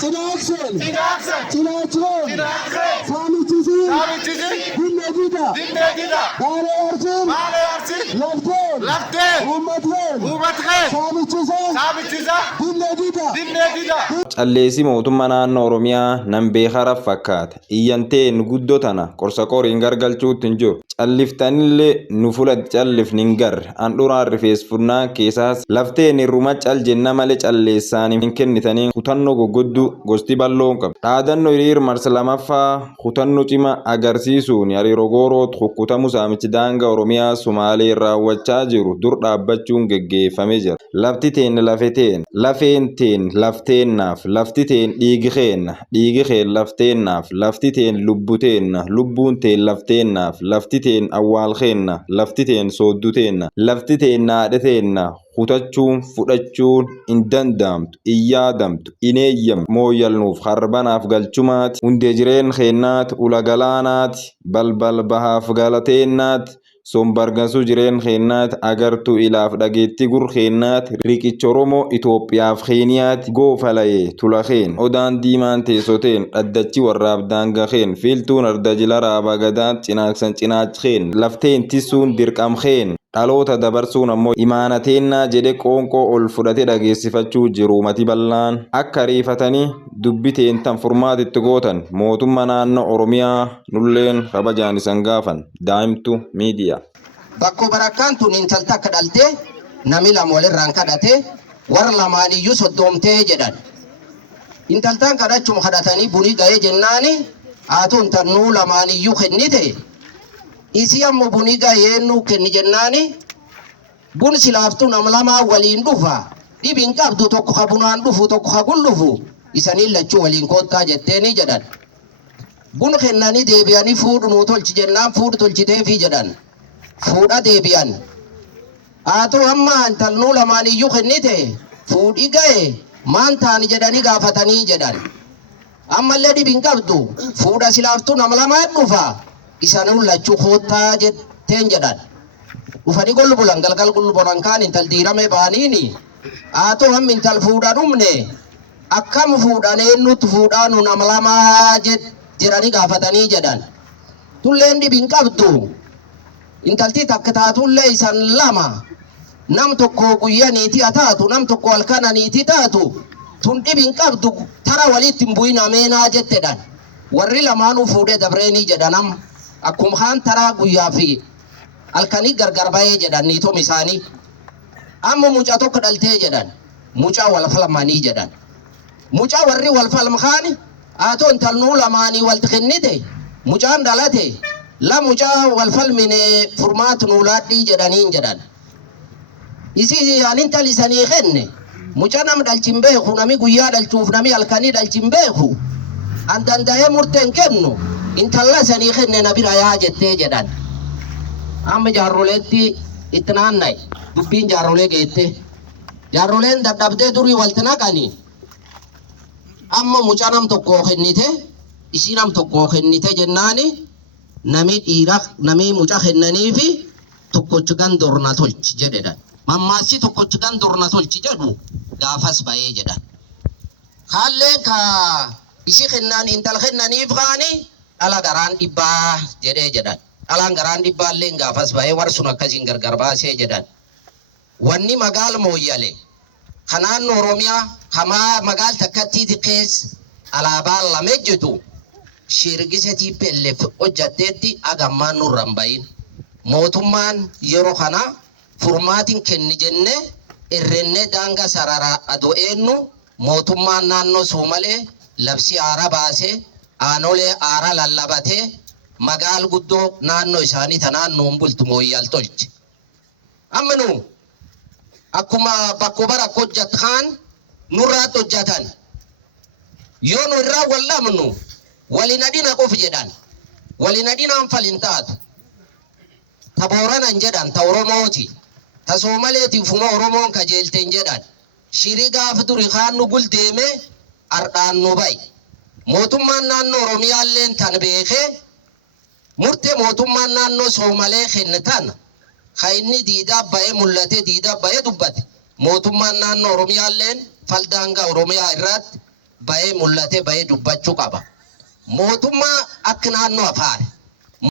Tinaaksen. Tinaachoo. Saamichisi. Dinnedida. Baaree Arsin. Lafteen. Uummateen. Saamichisa. Dinnedida. Calleessi mootummaa naannoo Oromiyaa nan beekara fakkaata. Iyyanteen guddoo tana qorsa qoriin gargalchuutti hin jiru. Calliftanillee nu fula callifni hin garre. Handhuraan rifeesfurnaa keessaas lafteen irruma cal jenna malee calleessaan hin kennitanii kutannoo goggodduu gosti balloon qaba. Dhaadannoo hiriir marsa lamaffaa kutannoo cima agarsiisuun hariiroo gooroo kukkutamu saamichi daangaa Oromiyaa Sumaalee raawwachaa jiru dur dhaabbachuun geggeeffamee jira. Lafti teen lafeteen, lafeen teen lafteennaaf, lafti teen dhiigi keen lafteennaaf, lafti teen lubbuteenna, lubbuun teen lafteennaaf, lafti teen awwaalkeenna, lafti teen soodduteenna, lafti teen naadheteenna. Kutachuun fudhachuun hin danda'amtu, hin yaadamtu, hin eeyyamtu. Mooyyalnuuf harbanaaf galchumaati, hundee jireen keennaati, ula galaanaati, balbal bahaaf galateennaati, sombargansuu jireen keennaati, agartuu ilaaf dhageetti gur keennaati, riqicha Oromoo Itoophiyaaf keeniyaati, goofalayee tulakeen, odaan diimaan teessoteen, dhaddachi warraaf daangakeen, fiiltuun ardajila raabaa gadaan cinaaksan cinaachkeen, lafteen tisuun dirqamkeen. Dhaloota dabarsuun ammoo imaanateennaa jedhe qoonqoo ol fudhate dhageessifachuu jiru mati bal'aan akka riifatanii dubbiteen tan furmaatitti gootan mootummaa naannoo Oromiyaa nulleen kabajaan isan gaafan daa'imtu miidiyaa. Bakko barakkaan tun intalta akka dhaltee nami lama walirraan kadhate warra lamaaniyyuu soddoomtee jedhan. Intaltaan kadhachuma kadhatanii bunii ga'ee jennaani haatu intannuu lamaaniyyuu kennite. Isi ammoo bunii ga'ee nuu kenni jennaani bun silaaftuu nama lamaa waliin dhufa dhibiin qabdu tokko ka bunaan dhufu tokko ka gun dhufu isanii lachuu waliin koottaa jetteeni jedhan. Bun kennanii deebi'anii fuudhu nuu tolchi jennaan fuudhu tolchiteefi jedhan. Fuudha deebi'an. Haatu amma intalnuu lamaaniyyuu kennite fuudhi ga'e maan taani jedhanii gaafatanii jedhan. Ammallee dhibiin qabdu fuudha silaaftuu nama lamaa dhufa. Isaanii lachuu koottaa jetteen jedhan. Dhufanii gollu bulan galgal gollu bulan kaan intal diirame baaniini. Haatoo hammi intal fuudhaa dhumne akkam fuudhan eenyutti fuudhaa nu nama lamaa jedhanii gaafatanii jedhan. Tulleen dhibiin qabdu intalti takka taatullee isan lama nam tokko guyyaa niitii taatu nam tokko halkana niitii taatu tun dhibiin qabdu tara walitti hin bu'in ameenaa jettedhan. Warri lamaanuu fuudhee dabreenii jedhanam. Akkuma kaan taraa guyyaa fi halkanii gargar ba'ee jedhan niitom isaanii. Amma mucaa tokko dhaltee jedhan. Mucaa wal falmanii jedhan. Mucaa warri wal falmakaani haatoo intalnuu lamaanii walti kennite mucaan dhalate la mucaa wal falmine furmaatu nuu laadhii jedhaniin jedhan. Isi yaanin talisanii kenne mucaa nam dhalchin beeku nami guyyaa dhalchuuf nami halkanii dhalchin beeku an danda'ee murteen kennu. Intala sanii kenne na bira yaa jettee jedhan. Amma jaarroleetti itti naanna'e dubbiin jaarrolee geette. Jaarroleen dadhabdee durii walti naqanii. Amma mucaa nam tokkoo kennite isii nam tokkoo kennite jennaani nami dhiira nami mucaa kennaniifi tokkochi gandorna tolchi jedhedhan. Mammaassi tokkochi gandorna tolchi jedhu gaafas ba'ee jedhan. Kaalleen ka isii kennaan intala kennaniif kaanii ala garaan dhibbaa jedhee jedhan. Alaan garaan dhibbaallee gaafas ba'ee warri sun akkasiin gargar baasee jedhan. Wanni magaal mooyyale kanaan Oromiyaa hamaa magaal takkatti xiqqees alaabaan lamee jitu shirgisetii pelleef hojjatteetti agammaan nurraan bayin. Mootummaan yeroo kana furmaatiin kenni jenne irrenne daangaa sararaa adoo eenyu mootummaan naannoo Sumalee labsii aara baasee aanolee aara lallabatee magaal guddoo naannoo isaanii tanaan nuun bultu mooyyal tolche. Amma nu akkuma bakko bara hojjatan nurraatti hojjatan yoo nu irraa wallamnu walin adina qof jedhan walin adinaan falin taatu tabooranan jedhan ta Oromooti ta Somaleeti fuma Oromoon kajeelteen jedhan shiri gaaf duri kaan nu guldeeme ardhaan nu bayi. Mootummaan naannoo Oromiyaalleen tan beekee murtee mootummaan naannoo Somalee kennitan khayni diidaa ba'ee mul'ate diidaa ba'ee dubbate mootummaan naannoo Oromiyaalleen faldaangaa Oromiyaa irratti bahee mul'ate bahee dubbachuu qaba. Mootummaa akka naannoo Afaar